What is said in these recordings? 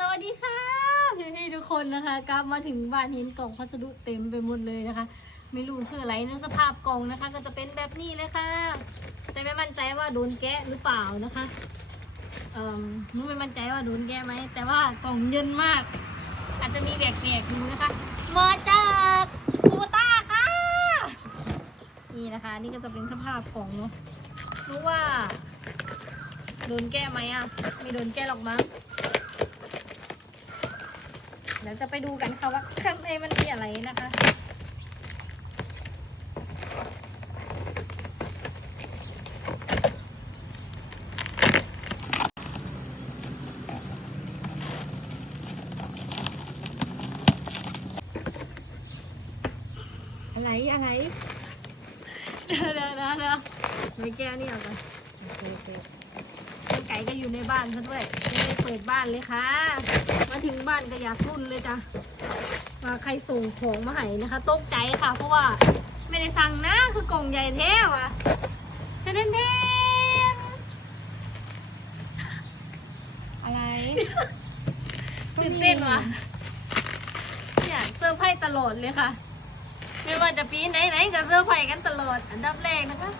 สวัสดีค่ะพี่พี่ๆทุกคนนะคะกลับมาถึงบ้านเห็นกล่องพัสดุเต็มไปหมดเลยนะคะ ไม่รู้คืออะไรเนื้อสภาพกล่องนะคะ ก็จะเป็นแบบนี้เลยค่ะ แต่ไม่มั่นใจว่าโดนแกะหรือเปล่านะคะเอ่อนุ้ไม่มั่นใจว่าโดนแกะไหมแต่ว่ากล่องเยินมาก อาจจะมีแบกๆอยู่นะคะมาจากคูต้าค่ะนี่นะคะ นี่ก็จะเป็นสภาพกล่องเนาะรู้ว่าโดนแก้ไหมอะไม่โดนแก้หรอกมั้ง ดี๋ยวจะไปดูกันค่ะว่าข้างในมันมีอะไรนะคะอะไรอะไรเดี๋ยวเดี๋ยวเดี๋ยวเดี๋ยวไม่แก้นี่เอาไปโอเคโอเค ไก่ก็อยู่ในบ้านเขาด้วยไม่ได้เปิดบ้านเลยค่ะ มาถึงบ้านก็อยากรุ่นเลยจ้ะว่าใครส่งของมาให้นะคะตกใจค่ะ เพราะว่าไม่ได้สั่งนะคือกล่องใหญ่แท้ว่ะเทนเทนเทนอะไรตื่นเต้นว่ะเนี่ยเซอร์ไพรส์ตลอดเลยค่ะ ไม่ว่าจะปีไหนไหนๆก็เซอร์ไพรส์กันตลอด อันดับแรกนะคะ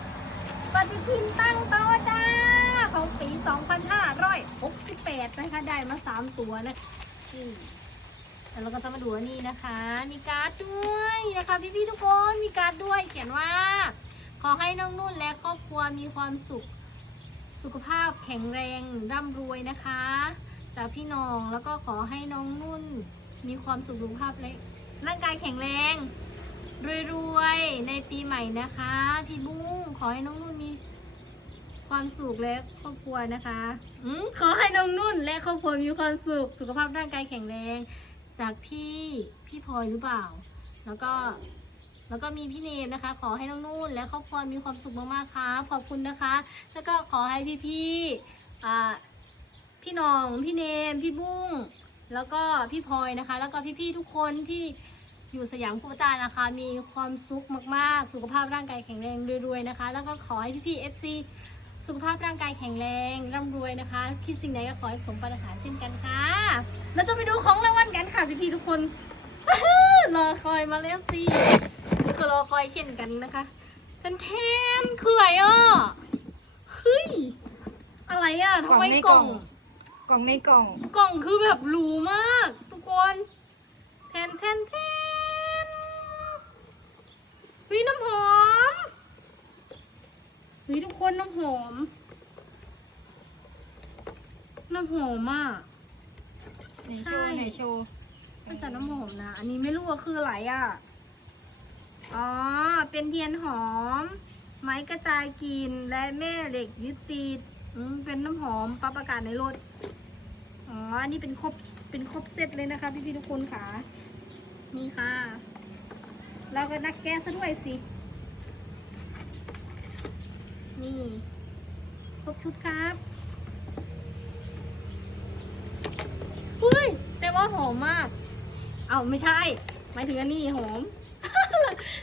ปฏิทินตั้งโต๊ะจ้า ของปี 2568 นะคะ ได้มา 3 ตัวนะแล้วเราก็จะมาดูนนี้นะคะ มีการ์ดด้วยนะคะ พี่ๆทุกคน มีการ์ดด้วย เขียนว่า ขอให้น้องนุ่นและครอบครัวมีความสุข สุขภาพแข็งแรงร่ำรวยนะคะ จากพี่น้องแล้วก็ขอให้น้องนุ่น มีความสุขสุขภาพและร่างกายแข็งแรง รวยๆ ในปีใหม่นะคะ พี่บุ้งขอให้น้องนุ่นมี ความสุขและครอบครัวนะคะอืมขอให้น้องนุ่นและครอบครัวมีความสุข สุขภาพร่างกายแข็งแรง จากพี่พี่พลอยหรือเปล่า แล้วก็ แล้วก็มีพี่เนมนะคะ ขอให้น้องนุ่น และครอบครัวมีความสุขมากๆค่ะขอบคุณนะคะ แล้วก็ขอให้พี่ๆอ่าพี่น้องพี่เนม พี่บุ้ง แล้วก็พี่พลอยนะคะ แล้วก็พี่ๆทุกคนที่อยู่สยามคูปตานะคะ มีความสุขมากๆ สุขภาพร่างกายแข็งแรงรวยๆนะคะ แล้วก็ขอให้พี่ๆ FC สุขภาพร่างกายแข็งแรงร่ำรวยนะคะ คิดสิ่งใดก็ขอให้สมปรารถนาเช่นกันค่ะเราจะไปดูของรางวัลกันค่ะพี่ๆทุกคน รอคอยมาแล้วสิก็รอคอยเช่นกันนะคะแทนแทนคืออะไรอะเฮ้ยอะไรอะทำไมกล่อง กล่องในกล่อง กล่องคือแบบหรูมาก ทุกคนแทนแทนแทนวิน้ำหอม วิทุกคนน้ำหอม น้ำหอมมากไหนโชใช่ว์ไหนโชว์น่าจะน้ำหอมนะ อันนี้ไม่รู้ว่าคืออะไรอะ อ๋อ เป็นเทียนหอม ไม้กระจายกลิ่นและแม่เหล็กยึดติดอืมเป็นน้ำหอมปรับอากาศในรถ อ๋อ อันนี้เป็นครบ เป็นครบเซตเลยนะคะ พี่ๆทุกคนค่ะ นี่ค่ะ เราก็นักแก้ซะด้วยสิ นี่ ครบชุดครับอุ้ย แต่ว่าหอมมาก เอาไม่ใช่ หมายถึงอันนี้หอม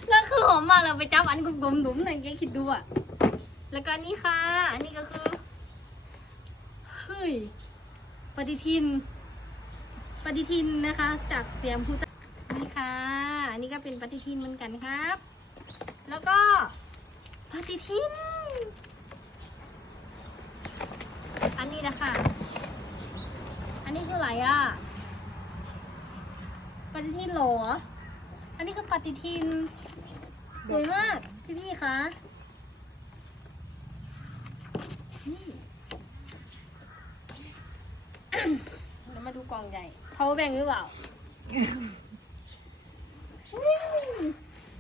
แล้วคือหอมมากเราไปจับอันกลมๆหนุ่มหน่อยแกคิดดูอะแล้วก็นนี้ค่ะ อันนี้ก็คือ เฮ้ย ปฏิทิน ปฏิทินนะคะ จากเสียงพูตนี่ค่ะ อันนี้ก็เป็นปฏิทินเหมือนกันครับ แล้วก็ปฏิทิน อันนี้นะคะ อันนี้คืออะไรอะ ปฏิทินหรอ อันนี้คือปฏิทิน สวยมากพี่ๆคะนี่เรามาดูกล่องใหญ่เขาแบ่งหรือเปล่าอุ้ย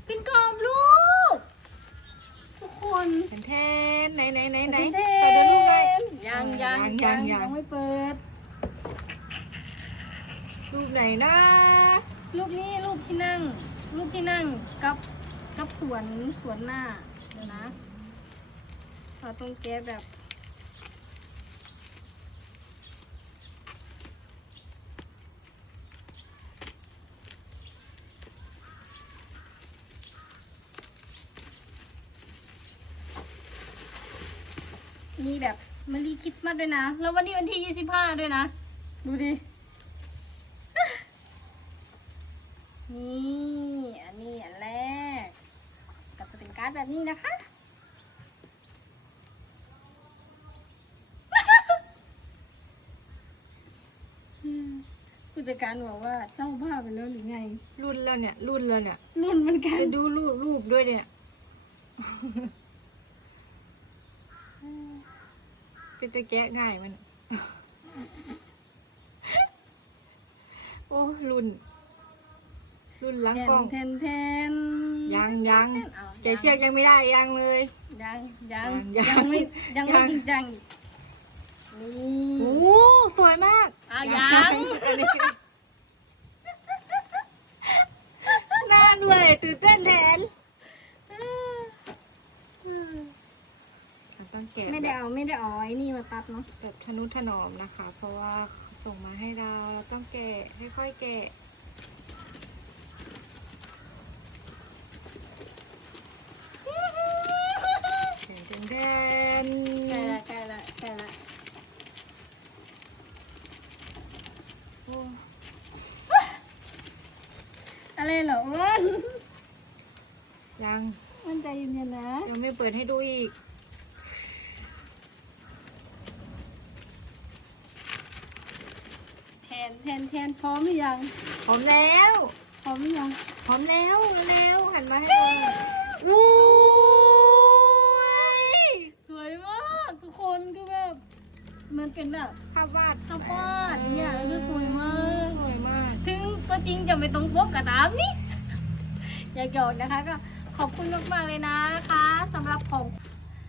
เป็นกรอบรูป ทุกค นแทนแทนไหนไหนไหนไหนเทขอดูรูปหน่อย ยังยังยัยังงยัง ยังไม่เปิด รูปไหนนะรูปนี้รูปที่นั่ง รูปที่นั่งกับกับสวนสวนหน้าเดี๋ยวนะเราต้องแก้แบบ มีแบบมะรีคิดมาสด้วยนะ แล้ววันนี้วันที่ยี่สิบห้าด้วยนะ ดูดิ นี่อันนี้อันแรก ก็จะเป็นการ์ดแบบนี้นะคะผู้จัดการบอกว่าเจ้าบ้าไปแล้วหรือไง รุ่นแล้วเนี่ย รุ่นแล้วเนี่ย รุ่นเหมือนกัน จะดูรูปรูปด้วยเนี่ย เป็นตะแกะง่ายมัน โอ้รุ่น รุ่นหล้างกล้อง แทนแทนยังยังเอาแกะเชือกยังไม่ได้ยังเลย ยังยังยังยังไม่ยังไม่ยังจริงจังอีกนี่โอ้สวยมากอ้าวยังอันนี้หน้าด้วยตื่นเต้นแทน เราต้องแกะไม่ได้เอาไม่ได้เอาไอ้นี่มาตัดเนาะแบบทนุถนอมนะคะ เพราะว่าส่งมาให้เราเราต้องแกะค่อยๆแกะแทนแทนแทนใกล้ละใกล้ละใกล้ละโอ้อะไรเหรออ้วนยัง มันใจเย็นๆนะ ยังไม่เปิดให้ดูอีก แทนแทนแทนพร้อมหรือยังพร้อมแล้วพร้อมหรือยังพร้อมแล้วเร็วหันมาให้ดูอู้ยสวยมากทุกคนคือแบบ มันเป็นแบบภาพวาดข้าวปาดอย่างเนี่ยคือสวยมาก สวยมาก ถึงตัวจริงจะไม่ตรงปกกับตามนี่ อยากหยอกนะคะก็ขอบคุณมากๆเลยนะคะสำหรับของ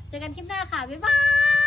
เจอกันคลิปหน้าค่ะ บ๊ายบาย